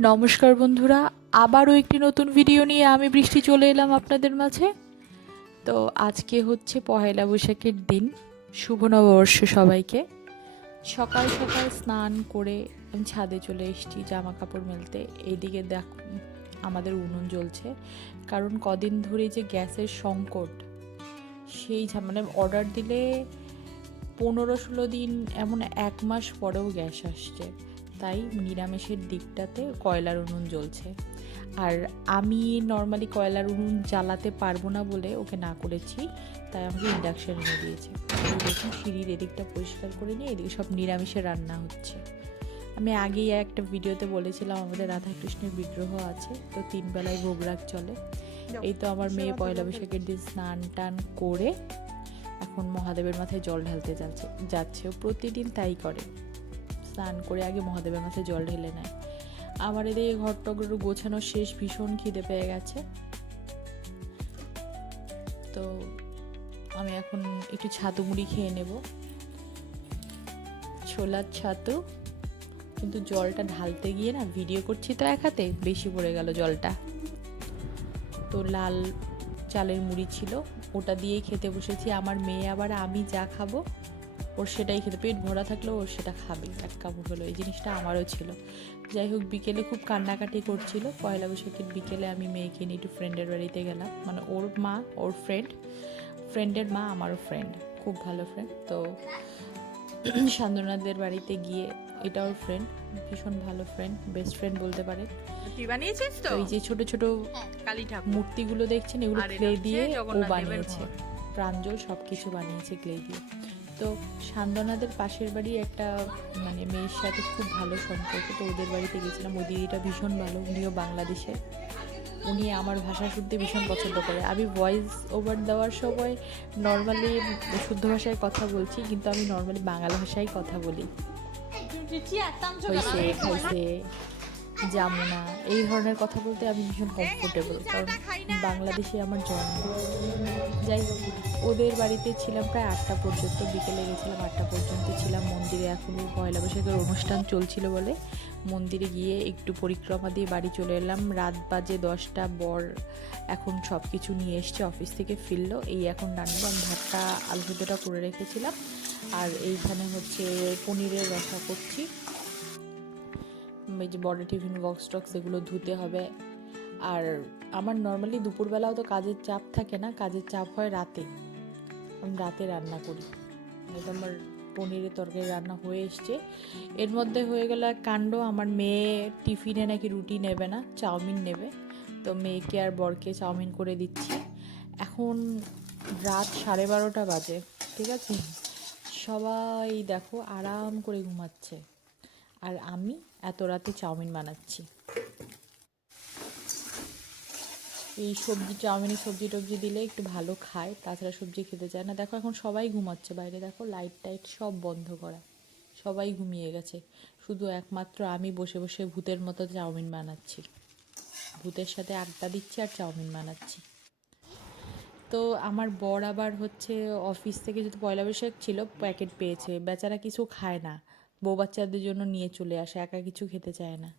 নমস্কার বন্ধুরা, আবারও একটি নতুন ভিডিও নিয়ে আমি বৃষ্টি চলে এলাম আপনাদের মাঝে। তো আজকে হচ্ছে পহেলা বৈশাখের দিন। শুভ নববর্ষ সবাইকে। সকাল সকাল স্নান করে আমি ছাদে চলে এসেছি জামা কাপড় মেলতে। এইদিকে দেখ আমাদের উনুন জ্বলছে, কারণ কদিন ধরে যে গ্যাসের সংকট, সেই মানে অর্ডার দিলে 15-16 দিন, এমন 1 মাস পরেও গ্যাস আসছে। তাই নিরামিষের দিকটাতে কয়লার উনুন জ্বলছে। আর আমি নর্মালি কয়লার উনুন জ্বালাতে পারবো না বলে ওকে না করেছি, তাই আমাকে ইন্ডাকশান এনে দিয়েছে। দেখুন সিঁড়ির এদিকটা পরিষ্কার করে নিয়ে এদিকে সব নিরামিষের রান্না হচ্ছে। আমি আগেই একটা ভিডিওতে বলেছিলাম আমাদের রাধাকৃষ্ণের বিগ্রহ আছে, তো 3 বেলায় ভোগ রাগ চলে। এই তো আমার মেয়ে পয়লা বৈশাখের দিন স্নান টান করে এখন মহাদেবের মাথায় জল ঢালতে যাচ্ছে। ও প্রতিদিন তাই করে, স্নান করে আগে মহাদেবের মাথায় জল ঢেলে নেয়। আমার এদিকে ঘর টগর গোছানো শেষ, ভীষণ খিদে পেয়ে গেছে। তো আমি এখন একটু ছাতু মুড়ি খেয়ে নেব, ছোলার ছাতু। কিন্তু জলটা ঢালতে গিয়ে না, ভিডিও করছি তো এক হাতে, বেশি পড়ে গেল জলটা। তো লাল চালের মুড়ি ছিল, ওটা দিয়েই খেতে বসেছি। আমার মেয়ে আবার আমি যা খাবো ওর সেটাই খেতে, পেট ভরা থাকলেও ওর সেটা খাবে, এক কামড় হলো। এই জিনিসটা আমারও ছিল। যাই হোক, বিকেলে খুব কান্নাকাটি করছিল। পয়লা বৈশাখের বিকেলে আমি মেয়েকে নিয়ে একটু ফ্রেন্ডের বাড়িতে গেলাম, মানে ওর মা, ওর ফ্রেন্ডের মা আমারও ফ্রেন্ড, খুব ভালো ফ্রেন্ড। তো সান্ত্বনাদের বাড়িতে গিয়ে, এটা ওর ফ্রেন্ড, ভীষণ ভালো ফ্রেন্ড, বেস্ট ফ্রেন্ড বলতে পারেন। তুই বানিয়েছিস তো? এই যে ছোট ছোট কালী ঠাকুর মূর্তিগুলো দেখছেন, এগুলো ক্লে দিয়ে ও বানিয়েছে। ঘর। প্রাঞ্জল সব কিছু বানিয়েছে ক্লে দিয়ে। তো সান্ত্বনাদের পাশের বাড়ি একটা মানে মেয়ের সাথে খুব ভালো সম্পর্ক, তো ওদের বাড়িতে গেছিলাম। ওই দিদিটা ভীষণ ভালো, উনিও বাংলাদেশে। উনি আমার ভাষা শুনতে ভীষণ পছন্দ করে। আমি ভয়েস ওভার দেওয়ার সময় নর্মালি শুদ্ধ ভাষায় কথা বলছি, কিন্তু আমি নর্মালি বাংলা ভাষায় কথা বলি। হয়েছে, খাইছে, জামুনা, এই ধরনের কথা বলতে আমি ভীষণ কমফোর্টেবল, কারণ বাংলাদেশে আমার জন্ম। যাই হোক, ওদের বাড়িতে ছিলাম প্রায় 8টা পর্যন্ত, বিকেলে গেছিলাম 8টা পর্যন্ত ছিলাম। মন্দিরে এখনও পয়লা বৈশাখের অনুষ্ঠান চলছিল বলে মন্দিরে গিয়ে একটু পরিক্রমা দিয়ে বাড়ি চলে এলাম। রাত বাজে 10টা। বর এখন সব কিছু নিয়ে এসছে, অফিস থেকে ফিরলো। এই এখন রান্নাবো। আমি ভাতটা আলু সেদ্ধটা করে রেখেছিলাম, আর এইখানে হচ্ছে পনিরের রসা করছি। এই যে বড় টিফিন বক্স টক্স এগুলো ধুতে হবে। আর আমার নর্মালি দুপুরবেলাও তো কাজের চাপ থাকে না, কাজের চাপ হয় রাতে। আমি রাতে রান্না করি। তো আমার পনিরের তরকারি রান্না হয়ে এসছে। এর মধ্যে হয়ে গেল এক কাণ্ড, আমার মেয়ে টিফিনে নাকি রুটি নেবে না, চাউমিন নেবে। তো মেয়েকে আর বরকে চাউমিন করে দিচ্ছি। এখন রাত 12:30 বাজে, ঠিক আছে? সবাই দেখো আরাম করে ঘুমাচ্ছে, আর আমি এত রাতে চাউমিন বানাচ্ছি। এই চাউমিনে সবজি টবজি দিলে একটু ভালো খায়, তাছাড়া সবজি খেতে চায় না। দেখো এখন সবাই ঘুমাচ্ছে, বাইরে দেখো লাইট টাইট সব বন্ধ করা, সবাই ঘুমিয়ে গেছে। শুধু একমাত্র আমি বসে বসে ভূতের মতো চাউমিন বানাচ্ছি, ভূতের সাথে আড্ডা দিচ্ছি আর চাউমিন বানাচ্ছি। তো আমার বর আবার হচ্ছে অফিস থেকে, যেহেতু পয়লা বৈশাখ ছিল, প্যাকেট পেয়েছে। বেচারা কিছু খায় না, বউ বাচ্চাদের জন্য নিয়ে চলে আসে, একা কিছু খেতে চায় না।